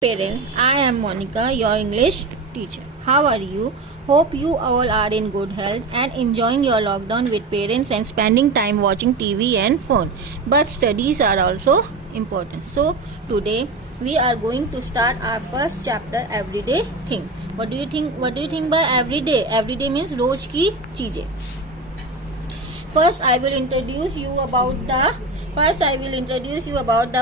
Parents, I am Monica, your English teacher. How are you? Hope you all are in good health and enjoying your lockdown with parents and spending time watching TV and phone. But studies are also important. So, today we are going to start our first chapter, everyday thing. What do you think by everyday? Everyday means रोज की चीजें. First, I will introduce you about the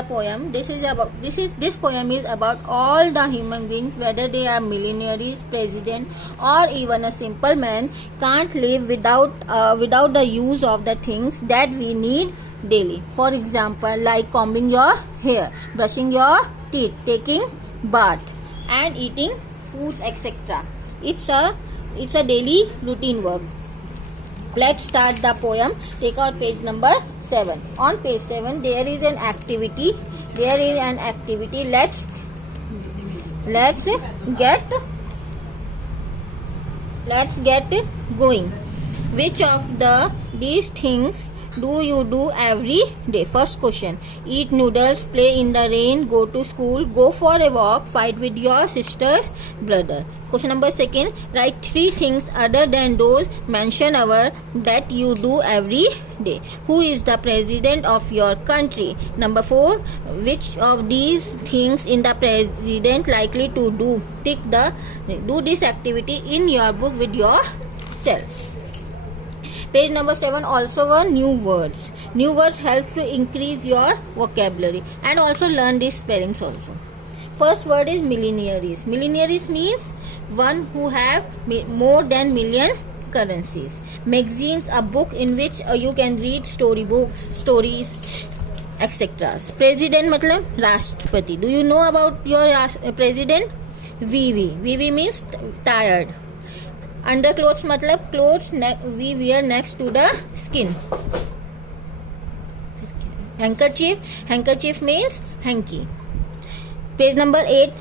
poem. This poem is about all the human beings, whether they are millionaires, president, or even a simple man, can't live without the use of the things that we need daily. For example, like combing your hair, brushing your teeth, taking bath, and eating foods, etc. It's a daily routine work. Let's start the poem. Take out page number 7. On page 7, there is an activity. Let's get going. Which of these things do you do every day? First question. Eat noodles, play in the rain, go to school, go for a walk, fight with your sister's brother. Question number 2. Write 3 things other than those mentioned above that you do every day. Who is the president of your country? Number 4. Which of these things is the president likely to do? Do this activity in your book with yourself. Page number 7 also were new words. New words helps to increase your vocabulary and also learn these spellings also. First word is millionaires. Millionaires means one who have more than million currencies. Magazines, a book in which you can read storybooks, stories, etc. President मतलब राष्ट्रपति. Do you know about your president? VV means tired. Underclothes मतलब clothes we wear next to the skin. Handkerchief means hanky. Page number 8.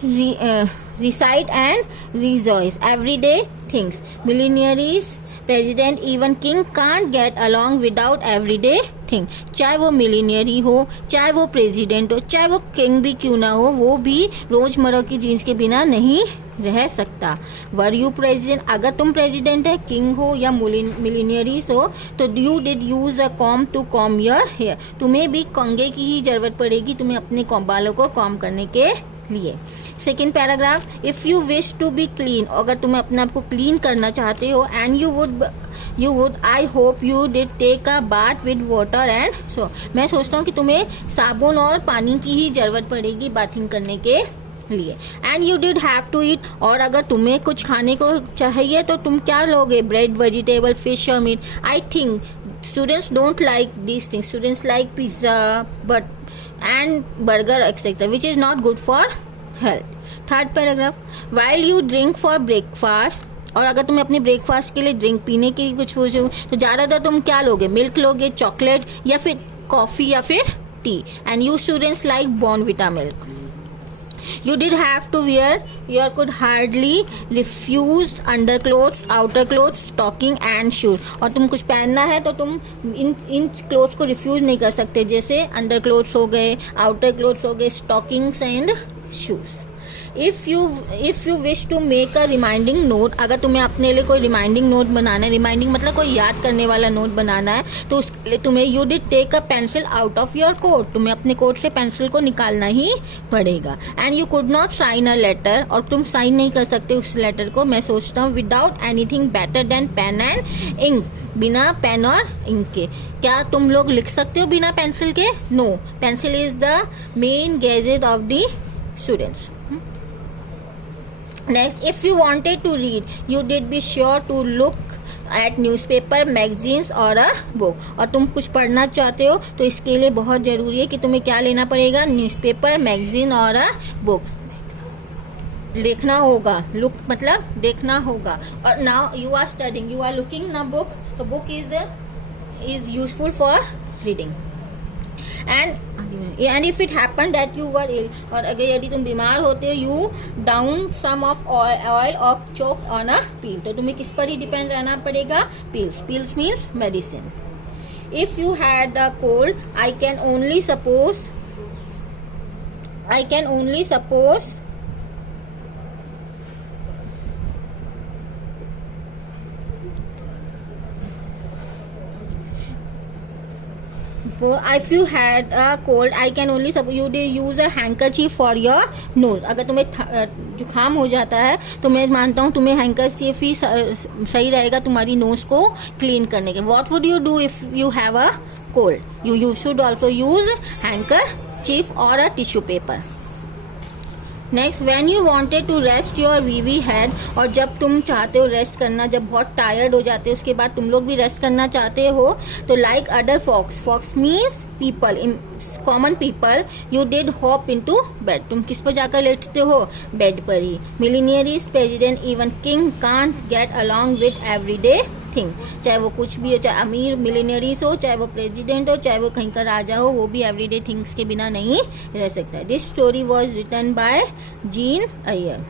Recite and rejoice. Everyday things. Millionaires, president, even king can't get along without everyday thing. चाहे वो मिलीनियरी हो, चाहे वो president हो, चाहे वो king भी क्यों ना हो, वो भी रोजमर्रा की जीन्स के बिना नहीं रह सकता. Were you president? अगर तुम प्रेसिडेंट है, किंग हो या मिलीनियरीज हो, तो you did use a comb to comb your hair. तुम्हें भी कंघे की ही जरूरत पड़ेगी तुम्हें अपने बालों को कॉम करने के लिए. Second paragraph. If you wish to be clean, अगर तुम अपने आप को क्लीन करना चाहते हो, and you would I hope you did take a bath with water and so. मैं सोचता हूँ कि तुम्हें साबुन और पानी की ही जरूरत पड़ेगी बाथिंग करने के लिए. And you did have to eat, और अगर तुम्हें कुछ खाने को चाहिए तो तुम क्या लोगे? ब्रेड, वेजिटेबल, फिश और meat. I think students don't like these things. Students like pizza and burger etc. which is not good for health. Third paragraph. while you drink for breakfast, और अगर तुम्हें अपने ब्रेकफास्ट के लिए drink पीने की कुछ पूछो तो ज़्यादातर तुम क्या लोगे? मिल्क लोगे, चॉकलेट या फिर कॉफ़ी या फिर T. And you students like Bournvita milk. You did have to wear your could hardly refused underclothes, outer clothes, stocking and shoes. और तुम कुछ पहनना है तो तुम इन क्लोथ्स को रिफ्यूज नहीं कर सकते, जैसे अंडर क्लोथ्स हो गए, आउटर क्लोथ्स हो गए, stockings and shoes. If you wish to make a reminding note, अगर तुम्हें अपने लिए कोई रिमाइंडिंग नोट बनाना है, रिमाइंडिंग मतलब कोई याद करने वाला नोट बनाना है, तो उसके लिए तुम्हें you did take a pencil out of your coat, तुम्हें अपने कोट से पेंसिल को निकालना ही पड़ेगा. And you could not sign a letter, और तुम साइन नहीं कर सकते उस लेटर को, मैं सोचता हूँ, without anything better than pen and ink, बिना पेन और इंक के. क्या तुम लोग लिख सकते हो बिना पेंसिल के? No. Pencil is the main gadget of the students. Next, if you wanted to read, you did be sure to look at newspaper, magazines और a book. और तुम कुछ पढ़ना चाहते हो तो इसके लिए बहुत ज़रूरी है कि तुम्हें क्या लेना पड़ेगा? न्यूज़पेपर, मैगजीन और a बुक. लिखना होगा. लुक मतलब देखना होगा. और now you are studying, you are looking ना बुक, तो book is useful for reading. And if it happen that you were ill, और अगर यदि तुम बीमार होते हो, you down some of oil और चोक ऑन अ पील, तो तुम्हें किस पर ही डिपेंड रहना पड़ेगा? Peels means medicine. If you had a cold, I can only suppose if you had a cold I can only you day use a handkerchief for your nose. अगर तुम्हें जुकाम हो जाता है तो मैं मानता हूँ तुम्हें हैंकरचीफ ही सही रहेगा तुम्हारी नोज को क्लीन करने के. What would you do if you have a cold? You should also use handkerchief और a tissue paper. Next, when you wanted to rest your weary head, और जब तुम चाहते हो रेस्ट करना, जब बहुत टायर्ड हो जाते हो उसके बाद तुम लोग भी रेस्ट करना चाहते हो, तो like other folks, folks means people, common people, you did hop into bed. तुम किस पर जाकर लेटते हो? बेड पर ही. Millionaires, president, even king can't get along with everyday thing. चाहे वो कुछ भी हो, चाहे अमीर मिलीनियरीज हो, चाहे वो प्रेसिडेंट हो, चाहे वो कहीं का राजा हो, वो भी एवरीडे थिंग्स के बिना नहीं रह सकता है. This story was written by Jean Iyer.